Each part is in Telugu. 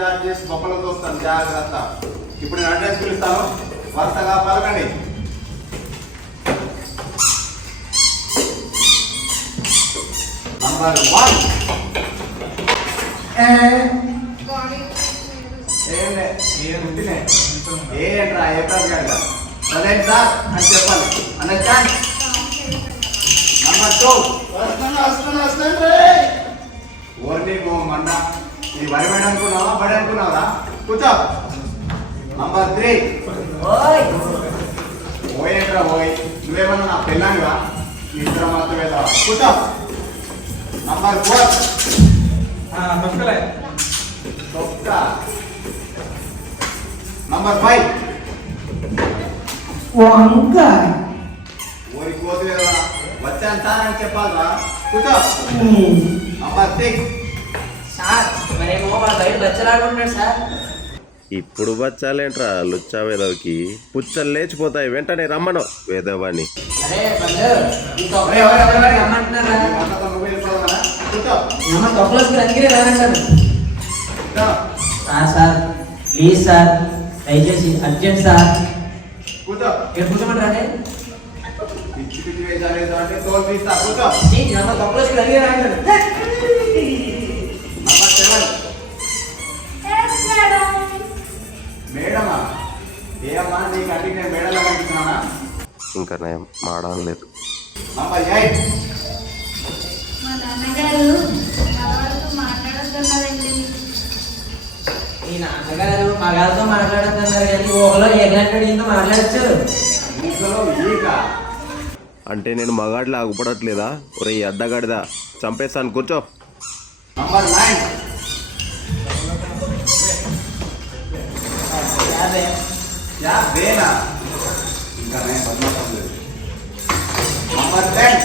జార్జ్ చేసి బొప్పలతో వస్తాను జాగ్రత్త. ఇప్పుడు నేను అడ్రస్ పిలుస్తాను, వరుసగా పలకండి. నంబర్ 1. ఏంట్రా ఏ ప్రకారంగా ప్రజెంట్ సార్ అని చెప్పాలి. అండర్స్టాండ్? నంబర్ 2. ఓర్ని మండ ఇది వరి బడి అనుకున్నావా బడి అనుకున్నావా? కూర్చో. నంబర్ 3. ఓయేట్రా ఓయ్, నువ్వేమన్నా నా పెళ్ళానివా? ఇద్దరు మాత్రం వేద్దావా? కూర్చో. నంబర్ 4. తొక్క. నంబర్ 5. ఓరి కోతి వేదవా, వచ్చాను సార్ అని చెప్పాలరా. కూర్చో. నంబర్ 6. సార్ మరేమో మా బయట బచ్చలాడుకుంటున్నాడు సార్. ఇప్పుడు బచ్చాలేంట్రా లుచ్చా వేదవకి, పుచ్చలు లేచిపోతాయి, వెంటనే రమ్మను వేదవాని. అరే బంధు రమ్మంటున్నారా? సార్ ప్లీజ్ సార్, దయచేసి అర్జెంట్ సార్. కూర్చోమంటారా? పిచ్చి పిచ్చి వేసాలేదు అంటే తోలు తీస్తా. కూర్చో. నంబర్ 7. మేడమా? ఏమన్నా నీకు అంటే నేను మేడలా కనిపిస్తున్నానా? ఇంకా నేను మాడడం లేదు. నంబర్ 8. మా నాన్నగారు మాట్లాడుతున్నారండి. ఈ నాన్నగారు మగాలతో మాట్లాడుతున్నారు కానీ ఊహలో ఎగలంటాడు ఇంత మాట్లాడచ్చు. అంటే నేను మగాడిలా ఆగుపడట్లేదా? ఒరే అడ్డగాడిదా, చంపేస్తాను. కూర్చో. నంబర్ 9. ఇంకా నేను పద్మాసం లేదు. నంబర్ 10.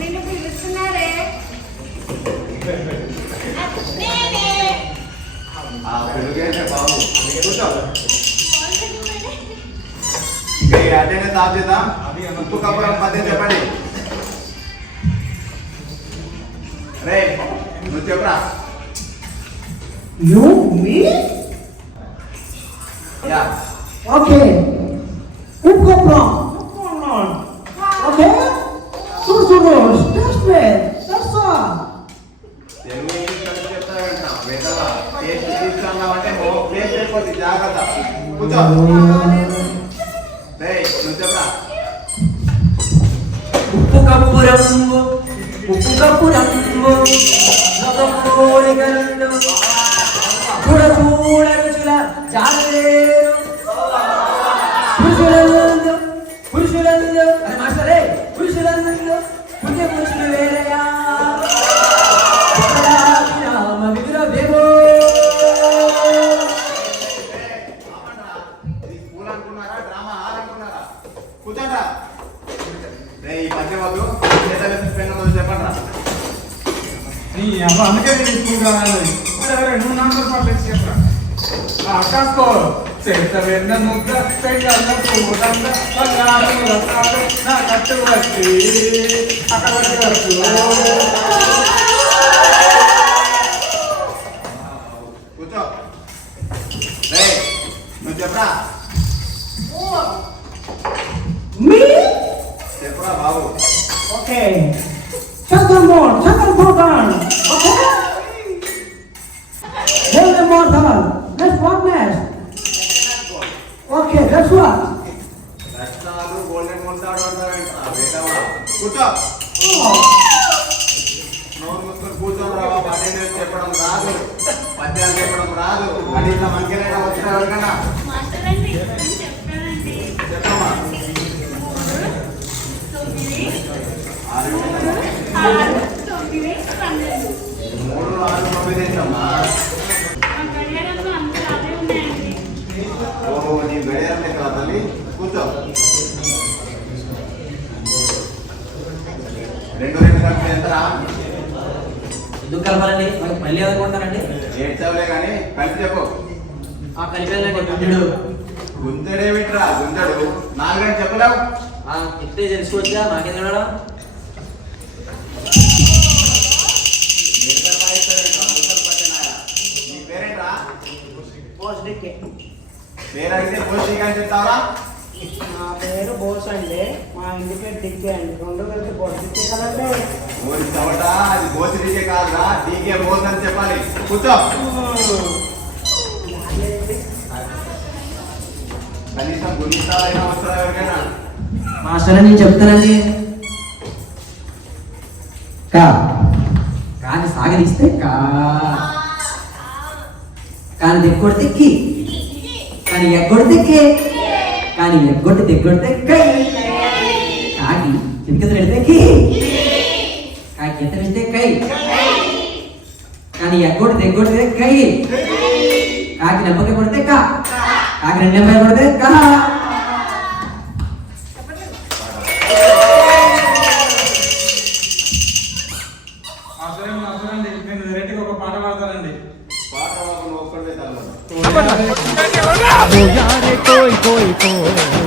నిన్ను పిలుస్తున్నారే. పెరుగేసే బాబు. కూర్చో. అటెండెన్స్ ఆఫ్ చేద్దాం. ఉప్పు కప్పురం మధ్య చెప్పండి. రే నువ్వు చెప్పరా? You, me? Yeah. Okay. Who come from? Okay? Susurros, that's bad. That's all. Telugu English కలిసి చెప్తావేంటా? వేదవా టేస్ట్ తీసుకున్నావంటే ప్లేస్ అయిపోతుంది. జాగ్రత్త. కూర్చో. రే నువ్వు చెప్పరా? ఉప్పు కప్పురంబు ఉప్పు కప్పురంబు చూడ చూడ రుచుల జాడలేరు పురుషులందు పురుషులందు అరే మాస్టరే పురుషులందు పుణ్య పురుషులు వేరయా రామ విదుర దేవో. స్కూల్ అనుకున్నారా? డ్రామా హాల్ అనుకున్నారా? కూర్చోండ్రా. రే ఈ మధ్య వద్దు, పెన్ను మొదలు చెప్పండి. అందుకే నేను స్కూల్ రావాలి. నువ్వు నాన్న పర్లేదు చెప్పరా? కాసుకో చేత వెన్న ముద్ద పెళ్ళ పూలంద బంగారు రసాలు నా కట్టు వచ్చి అక్కడ వచ్చు. కూర్చో. రే నువ్వు చెప్పరా? Me? చెప్పరా బాబు. Okay. Second button. Okay? Hold them more, Dhaval. Next what next? Okay, that's what. రత్నాలు గోల్డెన్ మొత్తాడు అంటావేంట్రా? వేదవా కూర్చో. నోరు మూసుకొని కూర్చోరా బాబు. అటెండెన్స్ చెప్పడం రాదు, పద్యాలు చెప్పడం రాదు. కనీసం మనకేనైనా వచ్చిన ఎవరికన్నా మాస్టర్ అండి చెప్పానండి. చెప్పమ్మా. 9, 6, 9, 12. 3, 6, 9 ఏంటమ్మా? మా గడియారంలో అంతా అవే ఉన్నాయండి. ఓహో నీ గడియారం లెక్క తల్లి. కూర్చో. 2 కలిపి ఎంతరా? ఎందుకు కలపాలండి? మళ్ళీ అనుకుంటానండి. ఏడ్చావులే కానీ కలిపి చెప్పు. కలిపేదండి గుంజుడు. గుంతడేమిట్రా? గుంతడు 4 గంటలు చెప్పలేవు. చెప్తే తెలుసుకోవచ్చా? మాకేం చూడడం. నీ పేరేంట్రా? బోస్ డిక్కే. పేరు అడిగితే పోషిక అని చెప్తావా? నా పేరు బోస్ అండి, మా ఇంటి పేరు డిక్కే అండి, రెండు కలిసి బోస్ డిక్కే కదండి. ఓరి చవట, అది బోసి డీకే కాదురా, డీకే బోస్ అని చెప్పాలి. కూర్చో. కనీసం గుణిస్తాలైనా వస్తారా ఎవరికైనా? మాస్టర్ నేను చెప్తానండి. కా కాని సాగదీస్తే కా, కాని దిక్కొడితే కి, కానీ ఎగ్గొడితే కే, కానీ ఎగ్గొట్టి దిగ్గొడితే కై, కాకి చిటికలు పెడితే కి, కాకి ఎంత పెడితే కై, కానీ ఎగ్గొట్టి దిగ్గొడితే కై, కాకి నెమ్మకి కొడితే కా, కాకి రెండు నెమ్మది కొడితే కా. అవసరండి, నేను వెరైటీగా ఒక పాట పాడతానండి. పాట ఒక్కడే చాలు. कोई कोई कोई